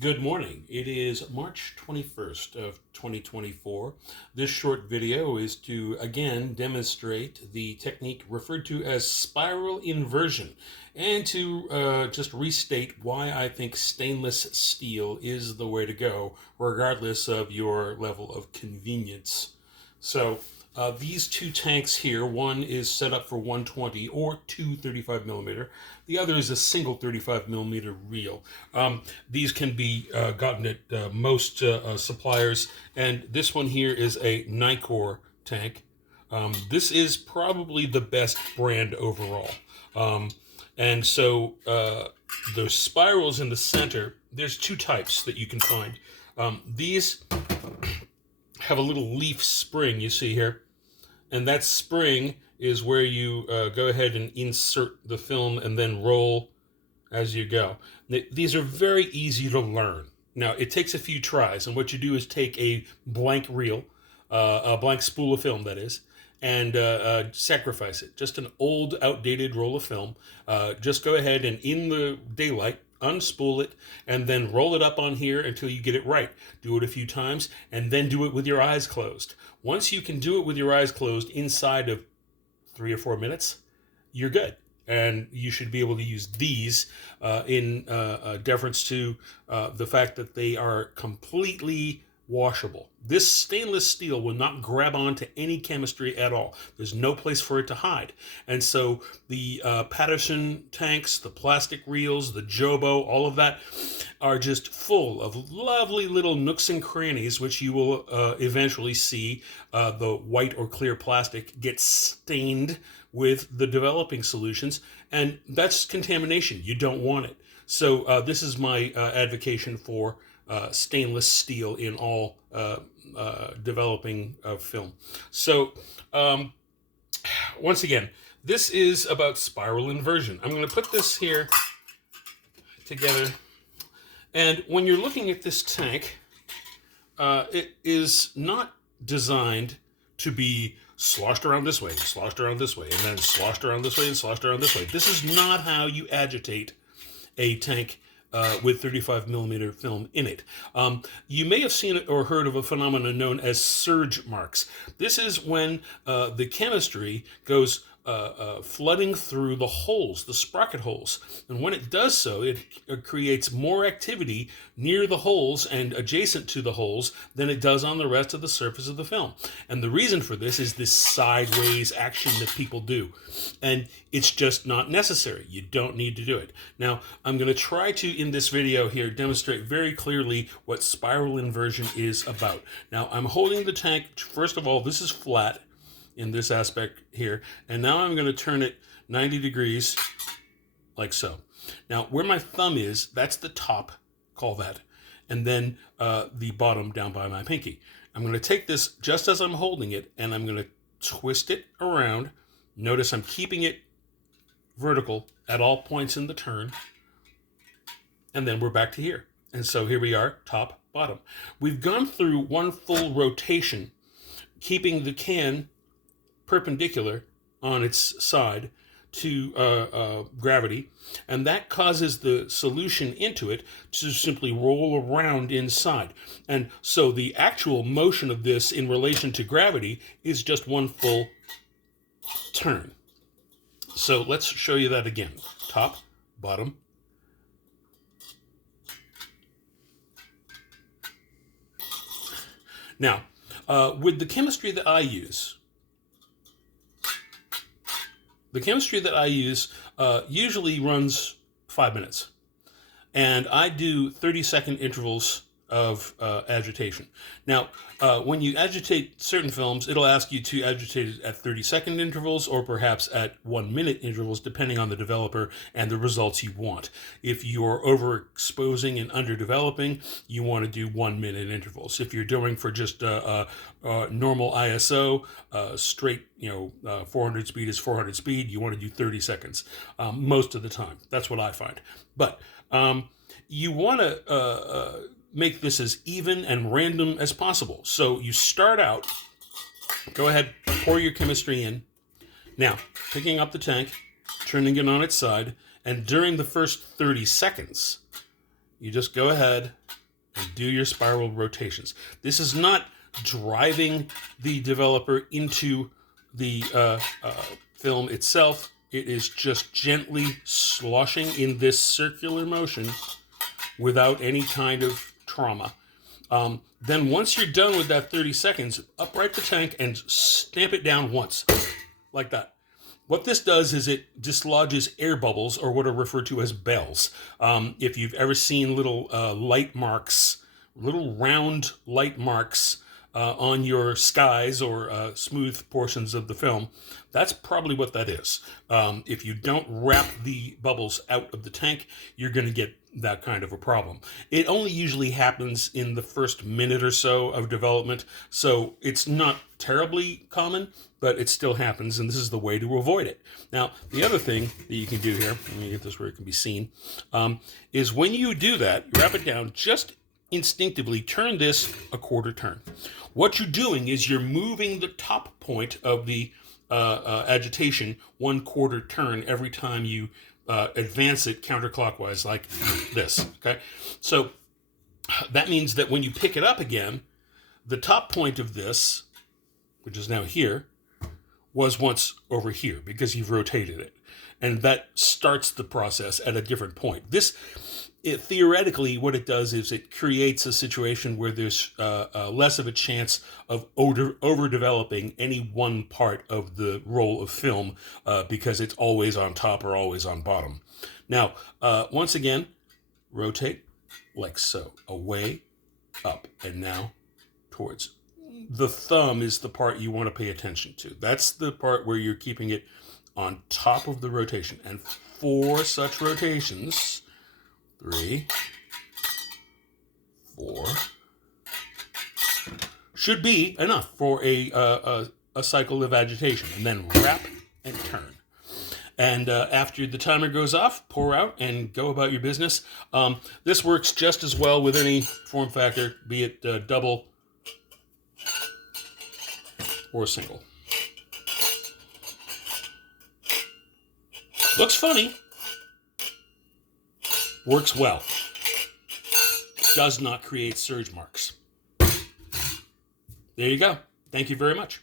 Good morning. It is March 21st of 2024. This short video is to again demonstrate the technique referred to as spiral inversion and to just restate why I think stainless steel is the way to go regardless of your level of convenience. So these two tanks here, one is set up for 120 or two 35 millimeter. The other is a single 35 millimeter reel. These can be gotten at most suppliers, and this one here is a Nicor tank. This is probably the best brand overall. And so the spirals in the center, there's two types that you can find. These have a little leaf spring you see here, and that spring is where you go ahead and insert the film and then roll as you go. These are very easy to learn. Now, it takes a few tries, and what you do is take a blank reel, a blank spool of film, that is, and sacrifice it. Just an old, outdated roll of film. Just go ahead and, in the daylight, unspool it, and then roll it up on here until you get it right. Do it a few times, and then do it with your eyes closed. Once you can do it with your eyes closed inside of 3 or 4 minutes, you're good. And you should be able to use these in deference to the fact that they are completely washable. This stainless steel will not grab onto any chemistry at all. There's no place for it to hide. And so the Patterson tanks, the plastic reels, the Jobo, all of that are just full of lovely little nooks and crannies, which you will eventually see the white or clear plastic get stained with the developing solutions, and that's contamination. You don't want it. So this is my advocation for stainless steel in all developing film. So once again, this is about spiral inversion. I'm going to put this here together, and when you're looking at this tank, it is not designed to be sloshed around this way, sloshed around this way, and then sloshed around this way and sloshed around this way. This is not how you agitate a tank with 35 millimeter film in it. You may have seen it or heard of a phenomenon known as surge marks. This is when the chemistry goes flooding through the holes, the sprocket holes. And when it does so, it creates more activity near the holes and adjacent to the holes than it does on the rest of the surface of the film. And the reason for this is this sideways action that people do. And it's just not necessary. You don't need to do it. Now, I'm going to try to, in this video here, demonstrate very clearly what spiral inversion is about. Now, I'm holding the tank. First of all, this is flat in this aspect here, and now I'm going to turn it 90 degrees like so. Now where my thumb is, that's the top, call that, and then the bottom down by my pinky. I'm going to take this just as I'm holding it, and I'm going to twist it around. Notice I'm keeping it vertical at all points in the turn, and then we're back to here. And so here we are, top, bottom. We've gone through one full rotation, keeping the can perpendicular on its side to gravity, and that causes the solution into it to simply roll around inside. And so the actual motion of this in relation to gravity is just one full turn. So let's show you that again. Top, bottom. Now, with the chemistry that I use, usually runs 5 minutes, and I do 30-second intervals of agitation. Now, when you agitate certain films, it'll ask you to agitate it at 30-second intervals or perhaps at 1-minute intervals, depending on the developer and the results you want. If you're overexposing and underdeveloping, you want to do 1-minute intervals. If you're doing for just normal ISO, straight, 400 speed is 400 speed, you want to do 30 seconds most of the time. That's what I find. But you want to make this as even and random as possible. So you start out, go ahead, pour your chemistry in. Now, picking up the tank, turning it on its side, and during the first 30 seconds, you just go ahead and do your spiral rotations. This is not driving the developer into the film itself. It is just gently sloshing in this circular motion without any kind of trauma. Then once you're done with that 30 seconds, upright the tank and stamp it down once, like that. What this does is it dislodges air bubbles, or what are referred to as bells. If you've ever seen little light marks, little round light marks on your skies or smooth portions of the film, that's probably what that is. If you don't wrap the bubbles out of the tank, you're going to get that kind of a problem. It only usually happens in the first minute or so of development, so it's not terribly common, but it still happens, and this is the way to avoid it. Now, the other thing that you can do here, let me get this where it can be seen, is when you do that, wrap it down, just instinctively turn this a quarter turn. What you're doing is you're moving the top point of the agitation 1/4 turn every time you advance it counterclockwise like this, okay? So that means that when you pick it up again, the top point of this, which is now here, was once over here because you've rotated it. And that starts the process at a different point. Theoretically, what it does is it creates a situation where there's less of a chance of overdeveloping any one part of the roll of film because it's always on top or always on bottom. Now, once again, rotate like so, away, up, and now towards. The thumb is the part you want to pay attention to. That's the part where you're keeping it on top of the rotation. And 4 such rotations, 3, 4, should be enough for a cycle of agitation. And then wrap and turn. And after the timer goes off, pour out and go about your business. This works just as well with any form factor, be it double or single. Looks funny. Works well. Does not create surge marks. There you go. Thank you very much.